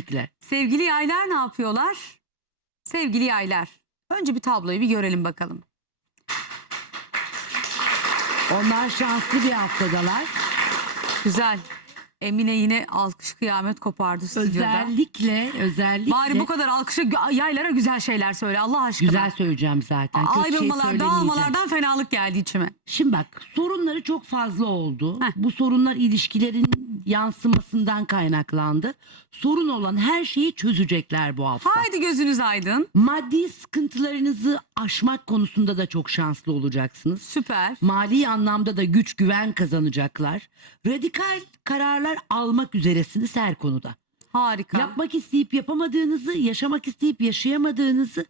Kesinlikle. Sevgili yaylar ne yapıyorlar? Sevgili yaylar. Önce bir tabloyu bir görelim bakalım. Onlar şanslı bir haftadalar. Güzel. Emine yine alkış kıyamet kopardı stüdyoda. Özellikle, özellikle. Bari bu kadar alkışa yaylara güzel şeyler söyle Allah aşkına. Güzel söyleyeceğim zaten. Kötü şey Ayrılmalar, söylemeyeceğim. dağılmalardan fenalık geldi içime. Şimdi bak sorunları çok fazla oldu. Heh. Bu sorunlar ilişkilerin yansımasından kaynaklandı. Sorun olan her şeyi çözecekler bu hafta. Haydi gözünüz aydın. Maddi sıkıntılarınızı aşmak konusunda da çok şanslı olacaksınız. Süper. Mali anlamda da güç güven kazanacaklar. Radikal kararlar almak üzeresiniz her konuda. Harika. Yapmak isteyip yapamadığınızı, yaşamak isteyip yaşayamadığınızı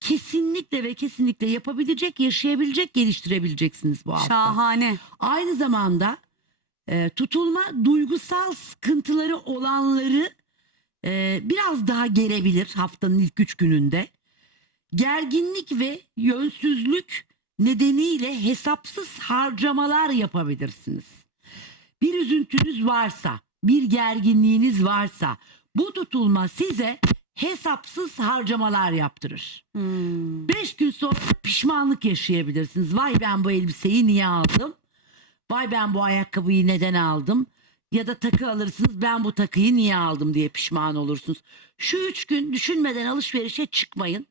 kesinlikle ve kesinlikle yapabilecek, yaşayabilecek, geliştirebileceksiniz bu hafta. Şahane. Aynı zamanda e, tutulma duygusal sıkıntıları olanları e, biraz daha gelebilir haftanın ilk üç gününde. Gerginlik ve yönsüzlük nedeniyle hesapsız harcamalar yapabilirsiniz. Bir üzüntünüz varsa, bir gerginliğiniz varsa bu tutulma size hesapsız harcamalar yaptırır. Hmm. Beş gün sonra pişmanlık yaşayabilirsiniz. Vay ben bu elbiseyi niye aldım? Vay ben bu ayakkabıyı neden aldım? Ya da takı alırsınız ben bu takıyı niye aldım diye pişman olursunuz. Şu üç gün düşünmeden alışverişe çıkmayın.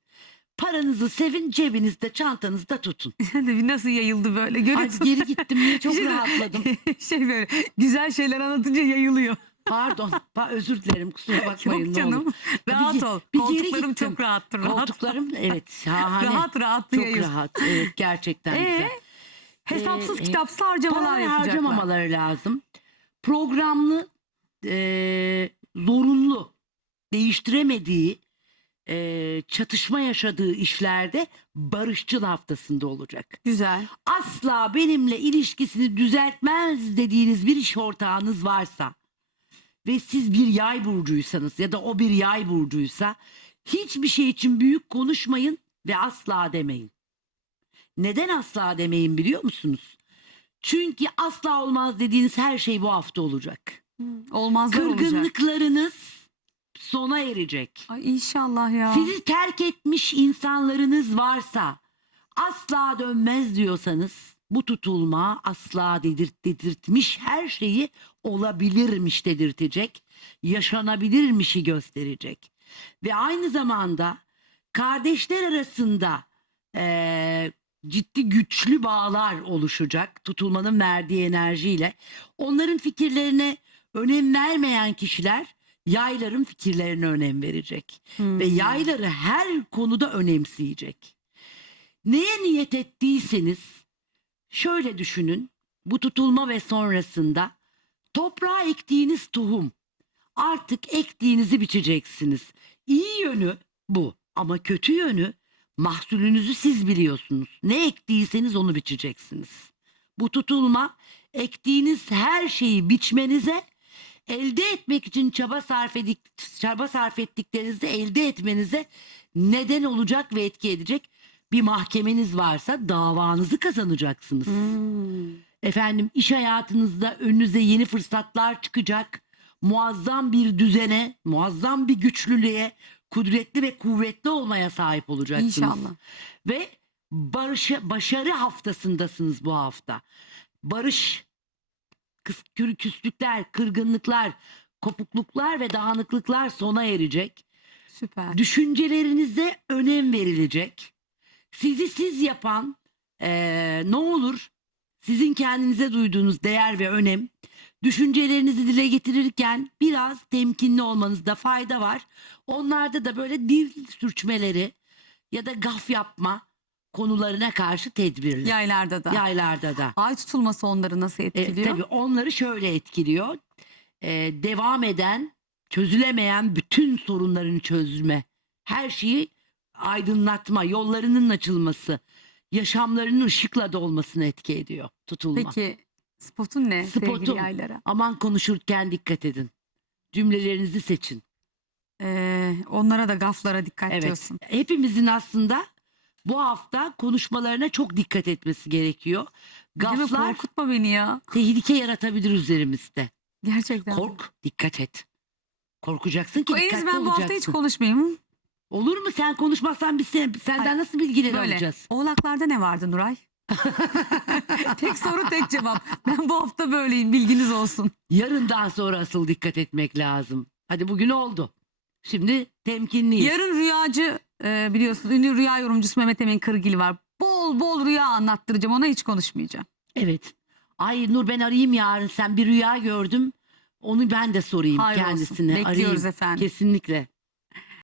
Paranızı sevin cebinizde çantanızda tutun. Nasıl yayıldı böyle Ay görüyorsun. geri gittim diye çok Şey- rahatladım. şey böyle güzel şeyler anlatınca yayılıyor. Pardon pa- özür dilerim kusura bakmayın Yok ne olur. canım. Bir Rahat ge- ol. bir geri Koltuklarım gittim. çok rahattır. Rahat. Koltuklarım evet şahane. Rahat rahat çok yayıl. rahat evet gerçekten Ee, güzel. Hesapsız Ee, kitapsız harcamalar yapacaklar. harcamamaları lazım. Programlı, e, zorunlu, değiştiremediği, e, çatışma yaşadığı işlerde barışçıl haftasında olacak. Güzel. Asla benimle ilişkisini düzeltmez dediğiniz bir iş ortağınız varsa ve siz bir yay burcuysanız ya da o bir yay burcuysa hiçbir şey için büyük konuşmayın ve asla demeyin. Neden asla demeyin biliyor musunuz? Çünkü asla olmaz dediğiniz her şey bu hafta olacak. Olmazlar olacak. Kırgınlıklarınız sona erecek. Ay inşallah ya. Sizi terk etmiş insanlarınız varsa asla dönmez diyorsanız bu tutulma asla dedirt, dedirtmiş her şeyi olabilirmiş dedirtecek, yaşanabilirmişi gösterecek. Ve aynı zamanda kardeşler arasında eee, ciddi güçlü bağlar oluşacak tutulmanın verdiği enerjiyle. Onların fikirlerine önem vermeyen kişiler yayların fikirlerine önem verecek Hmm. ve yayları her konuda önemseyecek. Neye niyet ettiyseniz şöyle düşünün. Bu tutulma ve sonrasında toprağa ektiğiniz tohum artık ektiğinizi biçeceksiniz. İyi yönü bu ama kötü yönü mahsulünüzü siz biliyorsunuz. Ne ektiyseniz onu biçeceksiniz. Bu tutulma ektiğiniz her şeyi biçmenize elde etmek için çaba sarf edik, çaba sarf ettiklerinizde elde etmenize neden olacak ve etki edecek bir mahkemeniz varsa davanızı kazanacaksınız. Hmm. Efendim iş hayatınızda önünüze yeni fırsatlar çıkacak. Muazzam bir düzene, muazzam bir güçlülüğe, kudretli ve kuvvetli olmaya sahip olacaksınız. İnşallah. Ve barış, başarı haftasındasınız bu hafta. Barış, kıs, kü- küslükler, kırgınlıklar, kopukluklar ve dağınıklıklar sona erecek. Süper. Düşüncelerinize önem verilecek. Sizi siz yapan eee, ne olur sizin kendinize duyduğunuz değer ve önem düşüncelerinizi dile getirirken biraz temkinli olmanızda fayda var. Onlarda da böyle dil sürçmeleri ya da gaf yapma konularına karşı tedbirli. Yaylarda da. Yaylarda da. Ay tutulması onları nasıl E, etkiliyor? tabii onları şöyle etkiliyor. E, devam eden, çözülemeyen bütün sorunların çözülme, her şeyi aydınlatma, yollarının açılması, yaşamlarının ışıkla dolmasını etki ediyor tutulma. Peki spotun ne sevgili Spotum. yaylara? Aman konuşurken dikkat edin. Cümlelerinizi seçin. Ee, onlara da gaflara dikkat Evet. diyorsun. Hepimizin aslında bu hafta konuşmalarına çok dikkat etmesi gerekiyor. Değil mi? Gaflar Korkutma beni ya. tehlike yaratabilir üzerimizde. Gerçekten. Kork, dikkat et. Korkacaksın ki En iyisi dikkatli ben bu hafta hiç konuşmayayım. Olur mu sen konuşmazsan biz sen- senden Hayır, nasıl bilgileri Böyle. alacağız? Oğlaklarda ne vardı Nuray? tek soru tek cevap. Ben bu hafta böyleyim bilginiz olsun. Yarından sonra asıl dikkat etmek lazım. Hadi bugün oldu. Şimdi temkinliyiz. Yarın rüyacı e, biliyorsunuz ünlü rüya yorumcusu Mehmet Emin Kırgil var. Bol bol rüya anlattıracağım ona hiç konuşmayacağım. Evet. Ay Nur ben arayayım yarın. Sen bir rüya gördüm. Onu ben de sorayım Hayır olsun. kendisine. Bekliyoruz Arayayım. efendim. Kesinlikle.